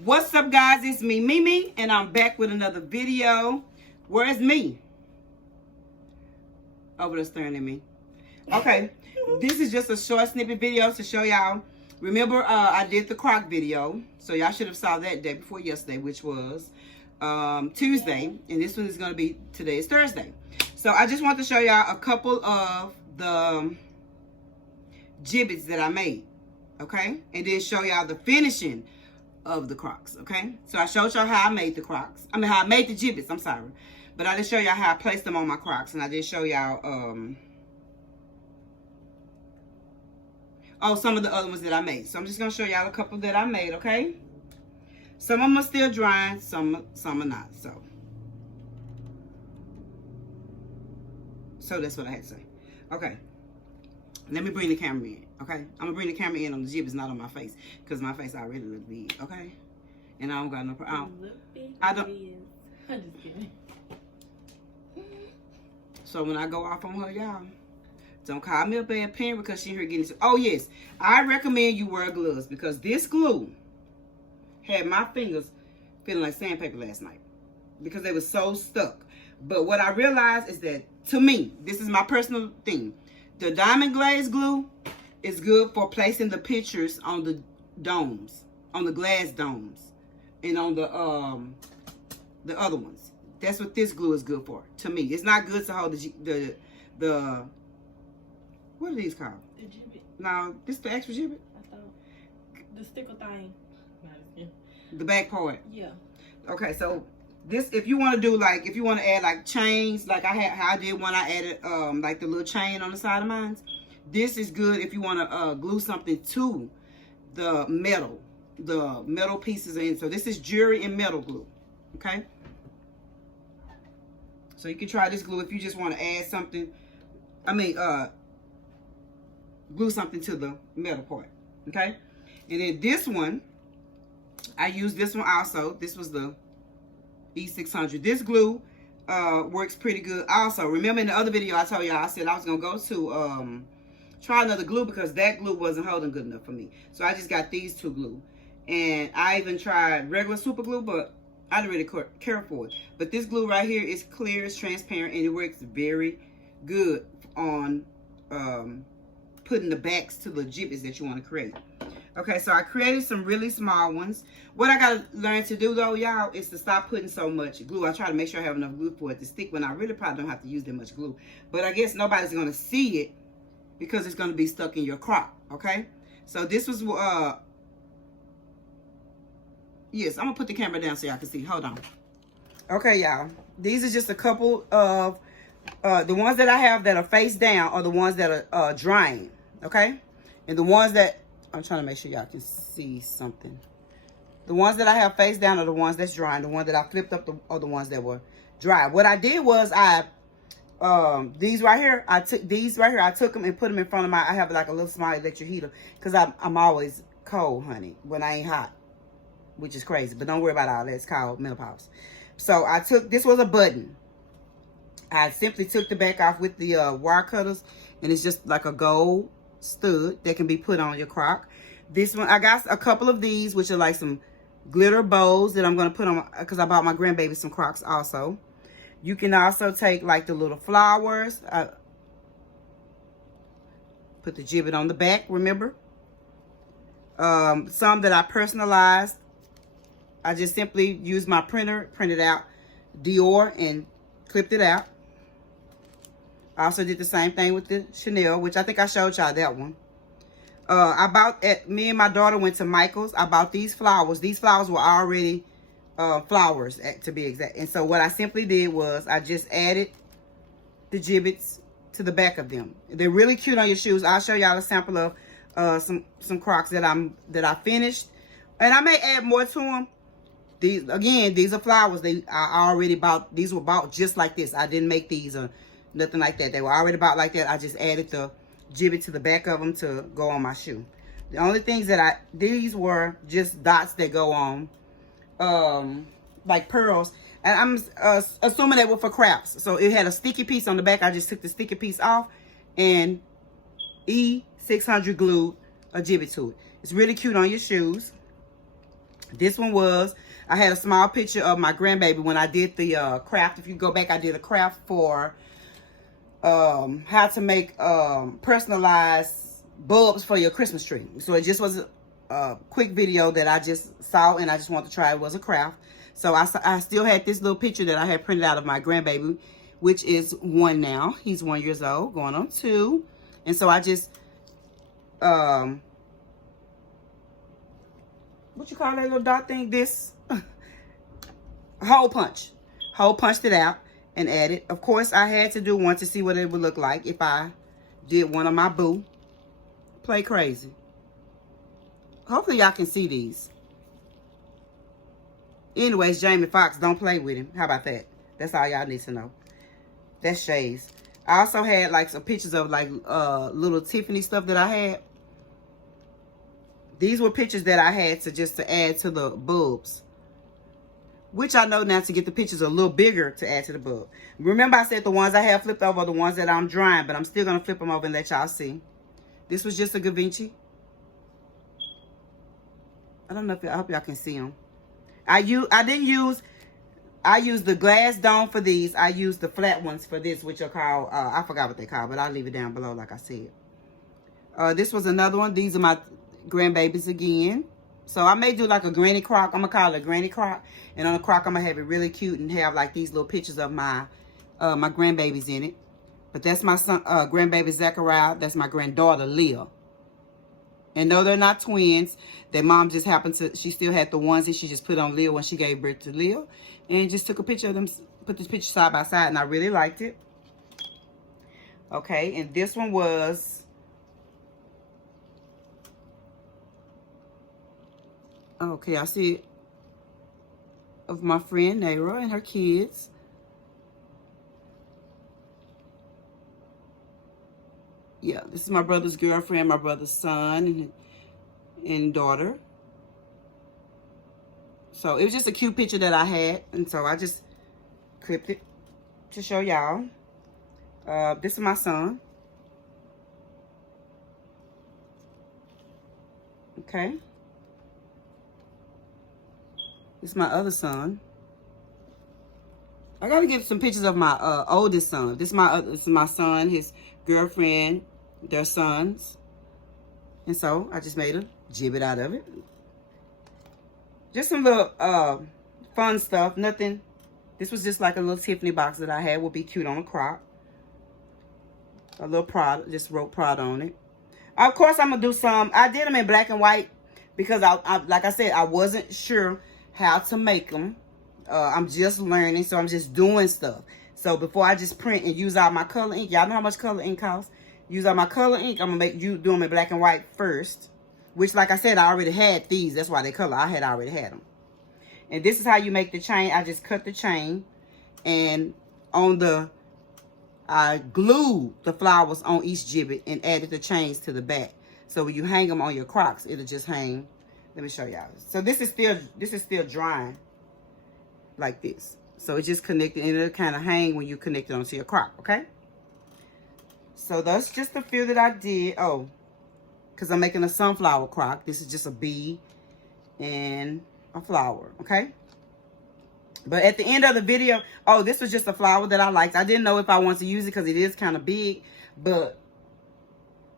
What's up, guys? It's me, Mimi, and I'm back with another video. Where's me? Over there staring at me. Okay, this is just a short snippet video to show y'all. Remember, I did the croc video, so y'all should have saw that day before yesterday, which was Tuesday, and this one is going to be, today is Thursday. So I just want to show y'all a couple of the Jibbitz that I made, okay? And then show y'all the finishing of the Crocs, okay? So I showed y'all how I made the Crocs. I mean, how I made the Jibbitz, I'm sorry. But I didn't show y'all how I placed them on my Crocs. And I did show y'all, some of the other ones that I made. So I'm just going to show y'all a couple that I made, okay? Some of them are still drying, some are not, so that's what I had to say. Okay. Let me bring the camera in, okay? I'm gonna bring the camera in on the Jibbitz, not on my face, because my face already look big, okay? And I don't got no problem. I don't. I'm just kidding. So when I go off on her, y'all, don't call me a bad parent because she here getting. Oh yes, I recommend you wear gloves because this glue had my fingers feeling like sandpaper last night because they were so stuck. But what I realized is that, to me, this is my personal thing. The diamond glaze glue is good for placing the pictures on the domes, on the glass domes, and on the other ones. That's what this glue is good for, to me. It's not good to hold the what are these called? The Jibbitz. No, this the extra Jibbitz? I thought. The sticker thing. The back part. Yeah. Okay, so this, if you want to do like, if you want to add like chains, like I did when I added like the little chain on the side of mine. This is good if you want to glue something to the metal pieces in. So this is jewelry and metal glue, okay? So you can try this glue if you just want to add something. I mean, glue something to the metal part, okay? And then this one, I used this one also. This was the E600. This glue works pretty good also. Remember in the other video I told y'all, I said I was going to go to try another glue because that glue wasn't holding good enough for me. So I just got these two glue. And I even tried regular super glue, but I didn't really care for it. But this glue right here is clear, it's transparent, and it works very good on putting the backs to the Jibbitz that you want to create. Okay, so I created some really small ones. What I got to learn to do, though, y'all, is to stop putting so much glue. I try to make sure I have enough glue for it to stick when I really probably don't have to use that much glue. But I guess nobody's going to see it because it's going to be stuck in your croc, okay? So this was, yes, I'm going to put the camera down so y'all can see. Hold on. Okay, y'all. These are just a couple of, the ones that I have that are face down are the ones that are drying, okay? And the ones that, I'm trying to make sure y'all can see something. The ones that I have face down are the ones that's drying. The ones that I flipped up are the ones that were dry. What I did was these right here, I took them and put them in front of my, I have like a little small electric heater because I'm always cold, honey, when I ain't hot, which is crazy. But don't worry about all that. It's called menopause. So I took, this was a button. I simply took the back off with the wire cutters, and it's just like a gold stud that can be put on your croc. This one, I got a couple of these, which are like some glitter bows that I'm going to put on, because I bought my grandbaby some Crocs also. You can also take like the little flowers. Put the Jibbitz on the back, remember? Some that I personalized. I just simply used my printer, printed out Dior, and clipped it out. I also did the same thing with the Chanel, which I think I showed y'all that one. Me and my daughter went to Michael's. I bought these flowers. These flowers were already flowers, to be exact. And so what I simply did was I just added the Jibbitz to the back of them. They're really cute on your shoes. I'll show y'all a sample of some Crocs that I finished, and I may add more to them. These are flowers. I already bought. These were bought just like this. I didn't make these or nothing like that. They were already bought like that. I just added the Jibbitz to the back of them to go on my shoe. The only things that these were just dots that go on, like pearls. And I'm assuming they were for crafts. So it had a sticky piece on the back. I just took the sticky piece off and E600 glued a Jibbitz to it. It's really cute on your shoes. This one was, I had a small picture of my grandbaby when I did the craft. If you go back, I did a craft for how to make personalized bulbs for your Christmas tree. So it just was a quick video that I just saw and I just wanted to try. It was a craft. So I still had this little picture that I had printed out of my grandbaby, which is 1 now. He's 1 years old, going on 2. And so I just, what you call that little dot thing? This hole punched it out and added. Of course, I had to do one to see what it would look like if I did one of my boo. Play crazy. Hopefully y'all can see these. Anyways, Jamie Foxx, don't play with him. How about that? That's all y'all need to know. That's Shae's. I also had like some pictures of like little Tiffany stuff that I had. These were pictures that I had to add to the bulbs. Which I know now to get the pictures a little bigger to add to the bulb. Remember I said the ones I have flipped over are the ones that I'm drying, but I'm still going to flip them over and let y'all see. This was just a Da Vinci. I don't know if I hope y'all can see them. I used the glass dome for these. I used the flat ones for this, which are called, I forgot what they call, but I'll leave it down below like I said. This was another one. These are my grandbabies again. So I may do like a granny croc. I'm going to call it a granny croc. And on the croc, I'm going to have it really cute and have like these little pictures of my my grandbabies in it. But that's my son, grandbaby Zachariah. That's my granddaughter, Leah. And no, they're not twins. Their mom just happened to, she still had the ones that she just put on Leah when she gave birth to Leah. And just took a picture of them, put this picture side by side, and I really liked it. Okay, and this one was, okay, I see it, of my friend Naira and her kids. Yeah, this is my brother's girlfriend, my brother's son, and daughter. So it was just a cute picture that I had, and so I just clipped it to show y'all. This is my son. Okay. This is my other son. I gotta get some pictures of my oldest son. This is my son, his girlfriend, their sons. And so I just made a Jibbitz out of it. Just some little fun stuff. Nothing. This was just like a little Tiffany box that I had. Would be cute on a croc. A little Prada. Just wrote Prada on it. Of course, I'm going to do some. I did them in black and white because, like I said, I wasn't sure how to make them. I'm just learning, so I'm just doing stuff. So before I just print and use all my color ink, y'all know how much color ink costs? Use all my color ink. I'm going to do them in black and white first. Which, like I said, I already had these. That's why they color. I had already had them. And this is how you make the chain. I just cut the chain. And on the, I glued the flowers on each Jibbitz and added the chains to the back. So when you hang them on your Crocs, it'll just hang. Let me show y'all. So this is still drying like this. So it's just connected and it'll kind of hang when you connect it onto your Croc, okay? So that's just a few that I did. Oh, because I'm making a sunflower croc. This is just a bee and a flower, okay? But at the end of the video, oh, this was just a flower that I liked. I didn't know if I wanted to use it because it is kind of big, but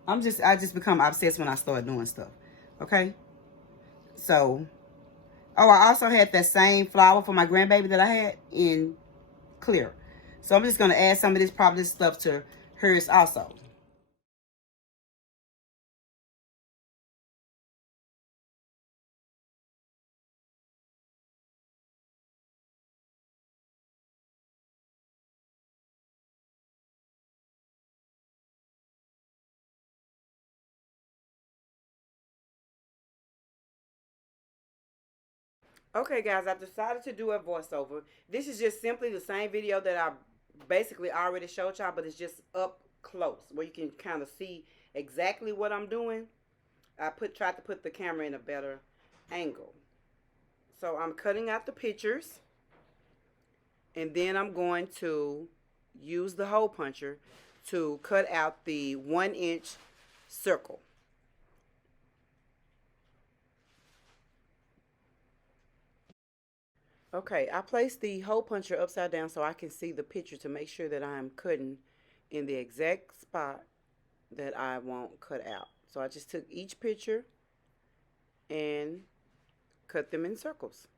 I just become obsessed when I start doing stuff, okay? So, oh, I also had that same flower for my grandbaby that I had in clear. So I'm just going to add some of this probably stuff to hers also. Okay, guys, I decided to do a voiceover. This is just simply the same video that I basically already showed y'all, but it's just up close where you can kind of see exactly what I'm doing. I tried to put the camera in a better angle. So I'm cutting out the pictures, and then I'm going to use the hole puncher to cut out the 1-inch circle. Okay, I placed the hole puncher upside down so I can see the picture to make sure that I'm cutting in the exact spot that I want cut out. So I just took each picture and cut them in circles.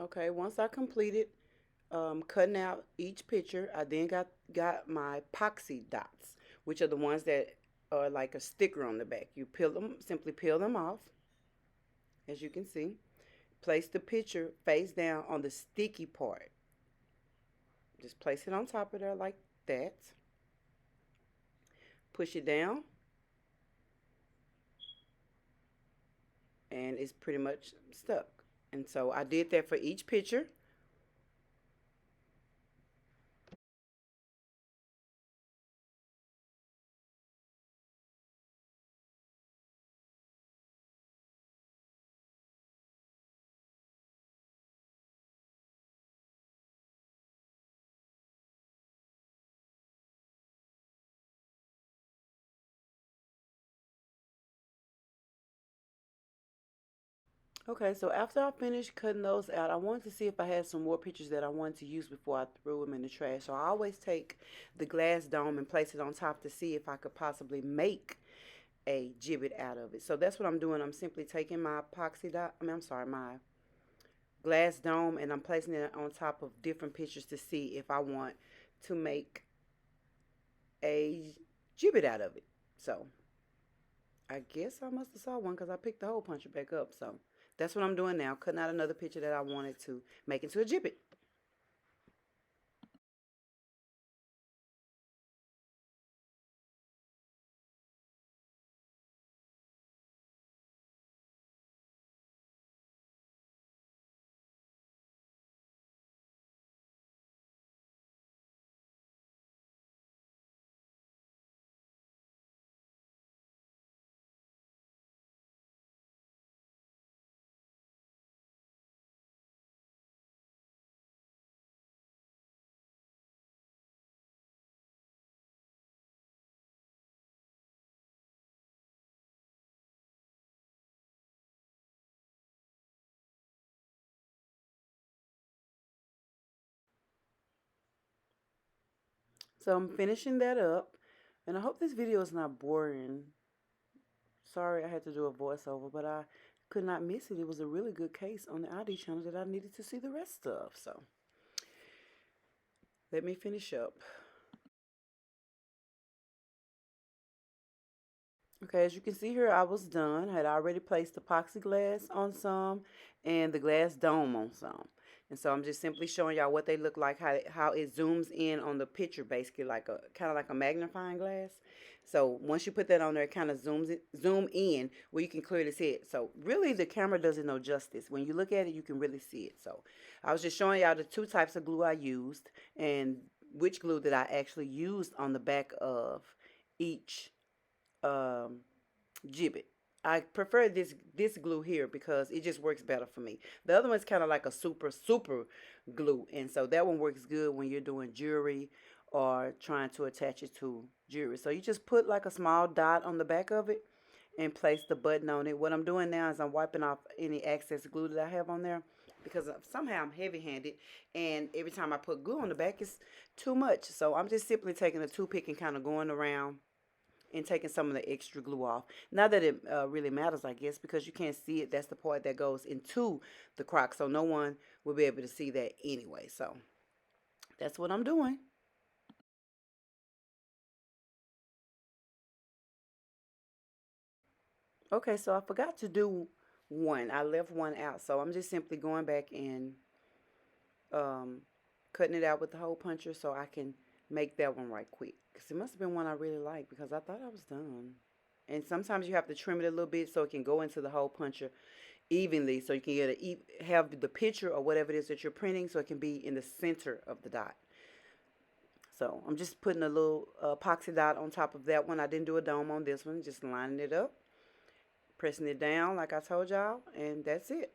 Okay, once I completed cutting out each picture, I then got my epoxy dots, which are the ones that are like a sticker on the back. You peel them, simply peel them off, as you can see. Place the picture face down on the sticky part. Just place it on top of there like that. Push it down, and it's pretty much stuck. And so I did that for each picture. Okay, so after I finished cutting those out, I wanted to see if I had some more pictures that I wanted to use before I threw them in the trash. So I always take the glass dome and place it on top to see if I could possibly make a gibbet out of it. So that's what I'm doing. I'm simply taking my epoxy dot, I'm sorry, my glass dome, and I'm placing it on top of different pictures to see if I want to make a gibbet out of it. So I guess I must have saw one because I picked the hole puncher back up. So that's what I'm doing now, cutting out another picture that I wanted to make into a gibbet. So I'm finishing that up. And I hope this video is not boring. Sorry I had to do a voiceover, but I could not miss it. It was a really good case on the ID channel that I needed to see the rest of. So let me finish up. Okay, as you can see here, I was done. I had already placed epoxy glass on some and the glass dome on some. And so I'm just simply showing y'all what they look like, how it zooms in on the picture, basically like a kind of like a magnifying glass. So once you put that on there, it kind of zoom in where you can clearly see it. So really the camera does it no justice. When you look at it, you can really see it. So I was just showing y'all the two types of glue I used and which glue that I actually used on the back of each Jibbitz. I prefer this glue here because it just works better for me. The other one's kind of like a super glue, and so that one works good when you're doing jewelry or trying to attach it to jewelry. So you just put like a small dot on the back of it and place the button on it. What I'm doing now is I'm wiping off any excess glue that I have on there because somehow I'm heavy-handed, and every time I put glue on the back, it's too much. So I'm just simply taking a toothpick and kind of going around and taking some of the extra glue off. Not that it really matters, I guess, because you can't see it. That's the part that goes into the croc, so no one will be able to see that anyway. So that's what I'm doing. Okay, so I forgot to do one. I left one out, so I'm just simply going back and cutting it out with the hole puncher so I can make that one right quick. Because it must have been one I really liked because I thought I was done. And sometimes you have to trim it a little bit so it can go into the hole puncher evenly so you can have the picture or whatever it is that you're printing so it can be in the center of the dot. So I'm just putting a little epoxy dot on top of that one. I didn't do a dome on this one, just lining it up, pressing it down like I told y'all, and that's it.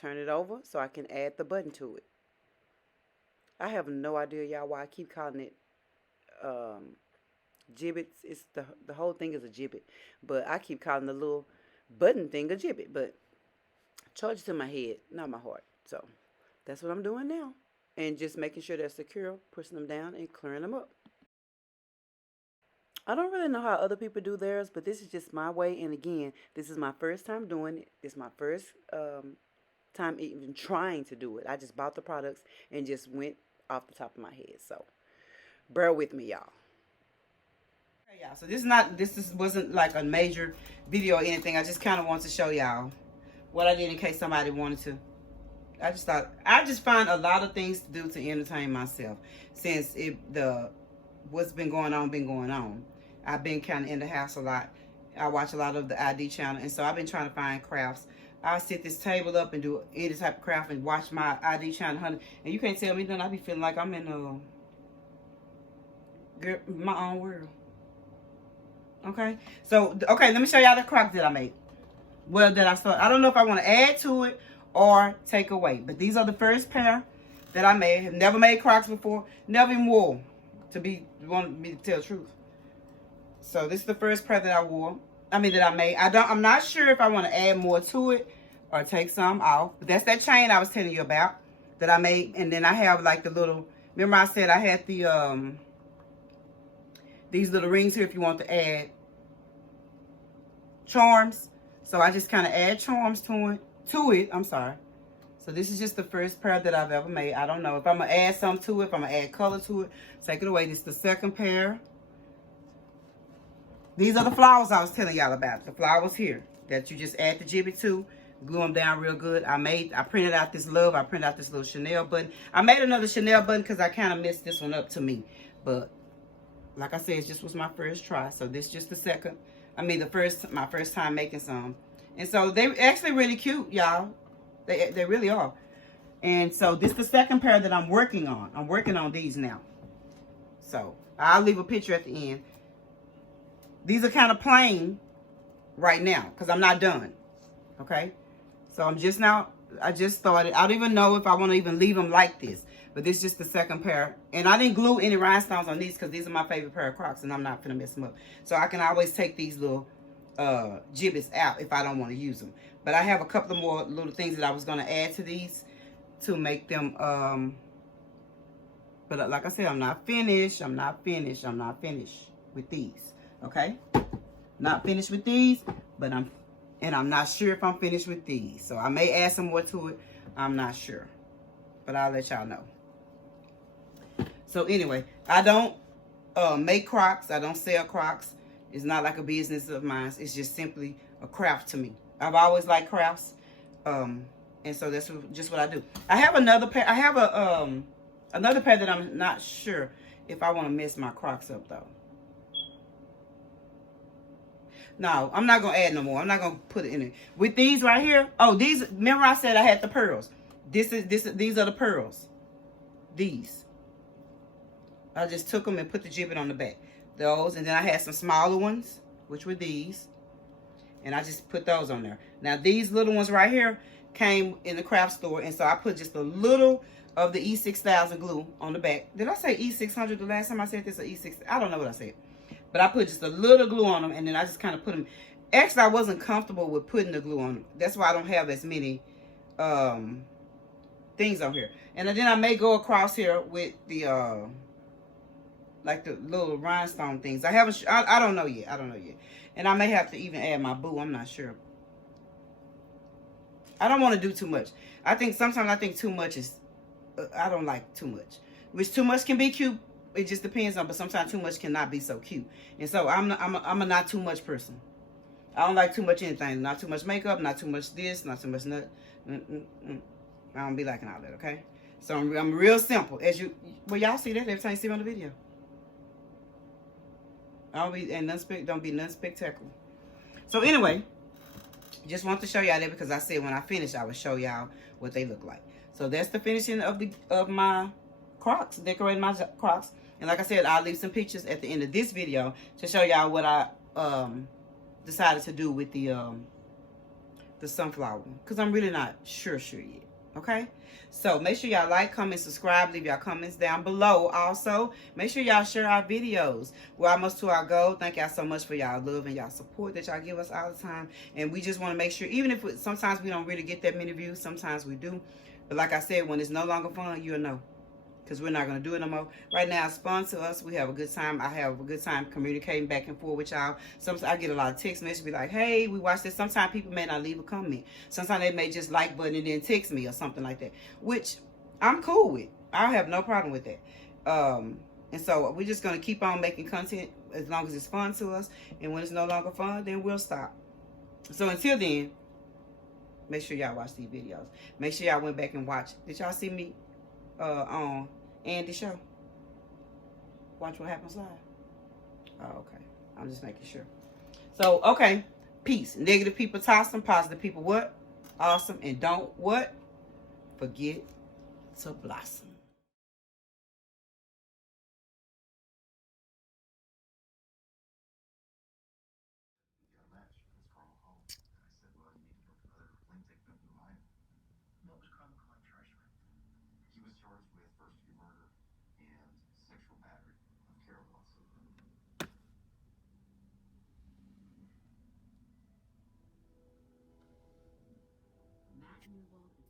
Turn it over so I can add the button to it. I have no idea, y'all, why I keep calling it Jibbitz. It's the whole thing is a Jibbit, but I keep calling the little button thing a Jibbit. But charge it to my head, not my heart. So that's what I'm doing now, and just making sure they're secure, pushing them down and clearing them up. I don't really know how other people do theirs, but this is just my way. And again, this is my first time doing it. This is my first time even trying to do it. I just bought the products and just went off the top of my head. So bear with me, y'all. Okay, y'all. So this wasn't like a major video or anything. I just kind of want to show y'all what I did in case somebody wanted to. I just find a lot of things to do to entertain myself since what's been going on. I've been kind of in the house a lot. I watch a lot of the ID channel, and so I've been trying to find crafts. I'll set this table up and do any type of craft and watch my ID channel, honey. And you can't tell me nothing. I be feeling like I'm in my own world. Okay, so okay, let me show y'all the croc that I made. Well, that I started. I don't know if I want to add to it or take away, but these are the first pair that I made. Have never made Crocs before. Never even wore. Want me to tell the truth. So this is the first pair that I wore. That I made. I'm not sure if I want to add more to it or take some off. But that's that chain I was telling you about that I made. And then I have like the little, remember I said I had the these little rings here if you want to add charms. So I just kind of add charms to it. I'm sorry. So this is just the first pair that I've ever made. I don't know if I'm going to add something to it, if I'm going to add color to it. Take it away. This is the second pair. These are the flowers I was telling y'all about. The flowers here that you just add the Jibbitz to. Glue them down real good. I printed out this love. I printed out this little Chanel button. I made another Chanel button because I kind of messed this one up to me. But like I said, it just was my first try. So this is just the second. My first time making some. And so they're actually really cute, y'all. They really are. And so this is the second pair that I'm working on. I'm working on these now. So I'll leave a picture at the end. These are kind of plain right now because I'm not done. Okay. So I just started. I don't even know if I want to even leave them like this. But this is just the second pair. And I didn't glue any rhinestones on these because these are my favorite pair of Crocs and I'm not going to mess them up. So I can always take these little Jibbitz out if I don't want to use them. But I have a couple of more little things that I was going to add to these to make them But like I said, I'm not finished. I'm not finished. I'm not finished with these. Okay? Not finished with these, but I'm not sure if I'm finished with these. So I may add some more to it. I'm not sure. But I'll let y'all know. So anyway, I don't make Crocs. I don't sell Crocs. It's not like a business of mine. It's just simply a craft to me. I've always liked crafts. And so that's just what I do. I have another pair. I have another pair that I'm not sure if I want to mess my Crocs up though. No, I'm not gonna add no more. I'm not gonna put it in it. With these right here. Oh, these. Remember I said I had the pearls. These are the pearls. These. I just took them and put the Jibbitz on the back. Those, and then I had some smaller ones, which were these, and I just put those on there. Now these little ones right here came in the craft store, and so I put just a little of the E6000 glue on the back. Did I say E600 the last time I said this, or E6? I don't know what I said. But I put just a little glue on them, and then I just kind of put them. Actually, I wasn't comfortable with putting the glue on them. That's why I don't have as many things on here. And then I may go across here with the like the little rhinestone things. I haven't. I don't know yet. I don't know yet. And I may have to even add my boo. I'm not sure. I don't want to do too much. I think sometimes too much is. I don't like too much. Which too much can be cute. It just depends on, but sometimes too much cannot be so cute. And so I'm a not too much person. I don't like too much anything. Not too much makeup, not too much this, not too much nut. I don't be liking all that, okay? So I'm real simple. Well, y'all see that every time you see me on the video. Don't be none spectacular. So anyway, just want to show y'all that because I said when I finish, I will show y'all what they look like. So that's the finishing of my Crocs, decorating my Crocs. And like I said, I'll leave some pictures at the end of this video to show y'all what I decided to do with the sunflower one. Because I'm really not sure yet. Okay? So make sure y'all like, comment, subscribe, leave y'all comments down below. Also, make sure y'all share our videos. We're almost to our goal. Thank y'all so much for y'all love and y'all support that y'all give us all the time. And we just want to make sure, even if sometimes we don't really get that many views, sometimes we do. But like I said, when it's no longer fun, you'll know. Because we're not going to do it no more. Right now, it's fun to us. We have a good time. I have a good time communicating back and forth with y'all. Sometimes I get a lot of text messages, be like, hey, we watched this. Sometimes people may not leave a comment. Sometimes they may just like button and then text me or something like that. Which I'm cool with. I have no problem with that. And so we're just going to keep on making content as long as it's fun to us. And when it's no longer fun, then we'll stop. So until then, make sure y'all watch these videos. Make sure y'all went back and watch. Did y'all see me on Andy's show? Watch What Happens Live. Oh, okay. I'm just making sure. So, okay. Peace. Negative people toss them. Positive people what? Awesome. And don't what? Forget to blossom. Not involved.